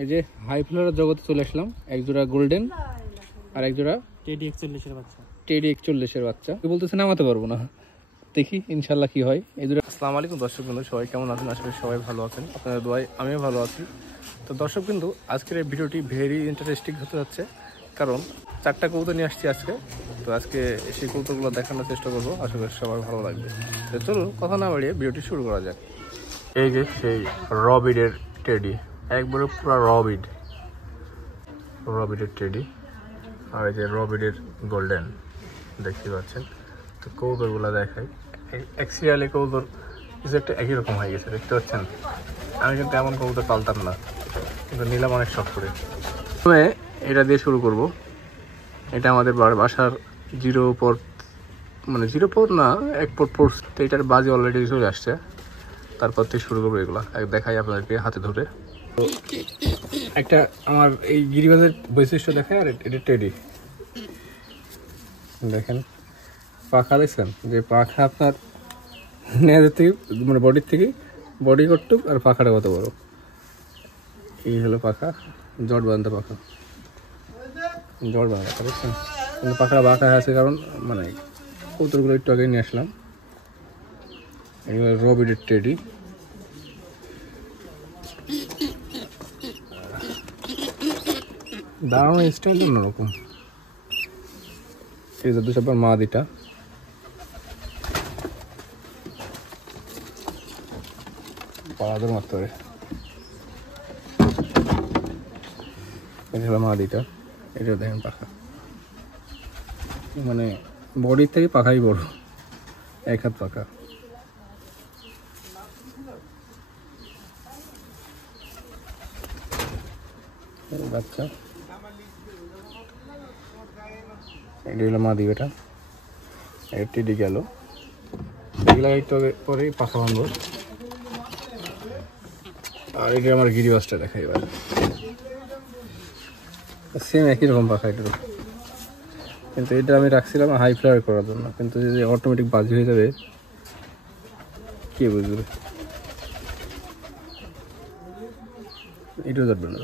এই যে হাই ফ্লোরের জগতে চলে আসলাম, এক জোড়া গোল্ডেন আর এক জোড়া টেডি 41 এর বাচ্চা। টেডি 41 এর বাচ্চা। বলতেছে নামাতে পারবো না, দেখি ইনশাল্লাহ কি হয়। এই জোড়া। আসসালামু আলাইকুম দর্শক বিন্দু, সবাই কেমন আছেন? আশা করি সবাই ভালো আছেন, আপনাদের দোয়ায় আমিও ভালো আছি। তো দর্শক বিন্দু, আজকের এই ভিডিওটি ভেরি ইন্টারেস্টিং হতে যাচ্ছে, কারণ 4টা কবুতর নিয়ে আসছি আজকে। তো আজকে সেই কবুতরগুলো দেখানোর চেষ্টা করবো, আশা করি সবার ভালো লাগবে। তো চলুন কথা না বাড়িয়ে ভিডিওটি শুরু করা যাক। এই যে সেই রবিডের টেডি, একবারে পুরো রবিডের টেডি, আর এই যে রবিডের গোল্ডেন দেখতে পাচ্ছেন। তো কবুতরগুলো দেখাই, অ্যাকচুয়ালি কবুতর কিছু একটা একই রকম হয়ে গেছে, দেখতে পাচ্ছেন। আমি কিন্তু এমন কবুতর পালতাম না, কিন্তু নিলাম অনেক শখ করে। প্রথমে এটা দিয়ে শুরু করব। এটা আমাদের বাসার জিরো পর, মানে জিরো পর না, 1 পর পড়ছে। তো এটার বাজি অলরেডি চলে আসছে, তারপর থেকে শুরু করবো। এগুলো দেখাই আপনাদেরকে হাতে ধরে। তো একটা আমার এই গিরিবাজের বৈশিষ্ট্য দেখায়, আর এটা টেডি দেখেন। পাখা দেখছেন, যে পাখা আপনার নেজের থেকে, মানে বডির থেকে বডি কটুক, আর পাখাটা কত বড়। এই হলো পাখা, জট বাঁধা পাখা, জট বাঁধা পাখা দেখছেন। কিন্তু পাখাটা বাঁকা আছে, কারণ মানে কবুতরগুলো একটু আগে নিয়ে আসলাম। এগুলো রবিডের টেডি। দাঁড়ানো স্টাইল অন্যরকম। এই যে দুশোবার মা দিটা, পাড়াদের মারতে হবে। এটা হলো মা দিটা, এটা দেখেন পাখা, মানে বডির থেকে পাখাই বড়, 1 হাত পাখা। বাচ্চা, এটা হলো মা দি, এটা টেডি গেল। এগুলা একটু আগে পরেই পাখা বাঁধবো। আর এটা আমার গিরিবাসটা দেখাই এবার, সেম একই রকম পাখা এটার, কিন্তু এটা আমি রাখছিলাম হাই ফ্লায়ার করার জন্য, কিন্তু যদি অটোমেটিক বাজি হয়ে যাবে কে বুঝবে। এটাও যাবে না।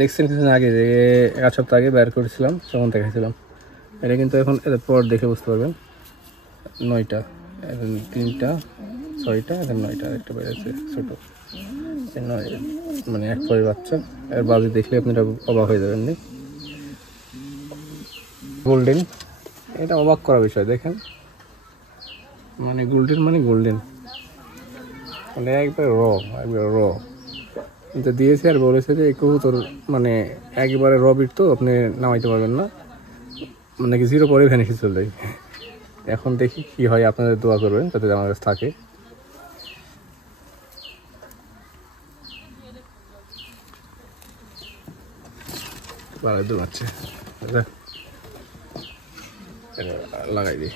দেখছেন কিছুদিন আগে, যে 1 সপ্তাহ আগে বের করেছিলাম, তখন দেখাইছিলাম। এটা কিন্তু এখন এদের পর দেখে বুঝতে পারবেন। 9টা, এখন 3টা, 6টা, এখন 9টা একটা বেড়েছে ছোটো, 9, মানে 1 পরের বাচ্চা। এর বাজি দেখলে আপনারা অবাক হয়ে যাবেন। গোল্ডেন, এটা অবাক করা বিষয়, দেখেন, মানে গোল্ডেন মানে গোল্ডেন, মানে একবার র। কিন্তু দিয়েছে আর বলেছে যে কবুতর মানে একবারে রবিট, তো আপনি নামাইতে পারবেন না, মানে কি 0 পরে ভ্যানিশে চলে যায়। এখন দেখি কি হয়, আপনাদের দোয়া করবেন যাতে আমার কাছে থাকে। দৌড়াচ্ছে, লাগাই দিই।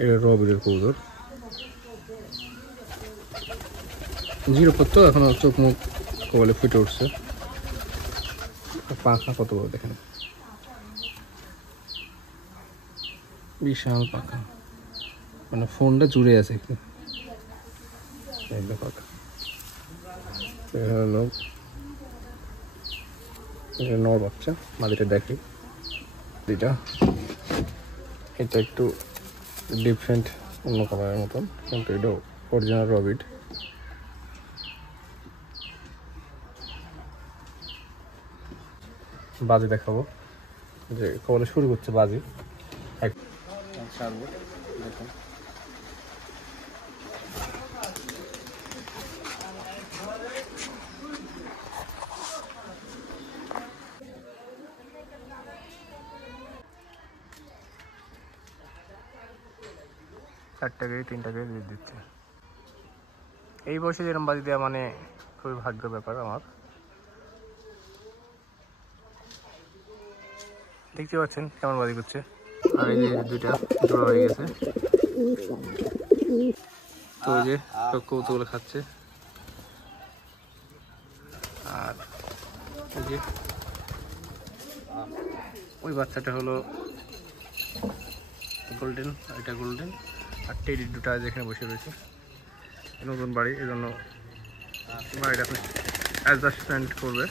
এটা রবিটের কবুতর, 0 পর, তো এখন চোখ মুখ কবলে ফুটে উঠছে। পাখা কত বড় দেখেন, বিশাল পাখা, মানে ফোনটা জুড়ে আছে একটু। পাখা হলো নর বাচ্চা, মাদিটা দেখি। এটা একটু ডিফারেন্ট, অন্য কালারের মতন, কিন্তু এটা অরিজিনাল রবিড। বাজি দেখাবো, যে কবলে শুরু করছে বাজি। দেখুন, চারটাকে 3টাকে দিয়ে দিচ্ছে। এই বয়সে যেরকম বাজি দেওয়া মানে খুবই ভাগ্যের ব্যাপার আমার। দেখতে পাচ্ছেন কেমন বাজি করছে। আর এই যে 2টা জোড়া হয়ে গেছে, তো ওই যে কৌতুকগুলো খাচ্ছে। আর এই যে ওই বাচ্চাটা হলো গোল্ডেন, এটা গোল্ডেন, আর টেডি দুটা যেখানে বসে রয়েছে। নতুন বাড়ি, এই জন্য বাড়িটা অ্যাডজাস্টমেন্ট করবে।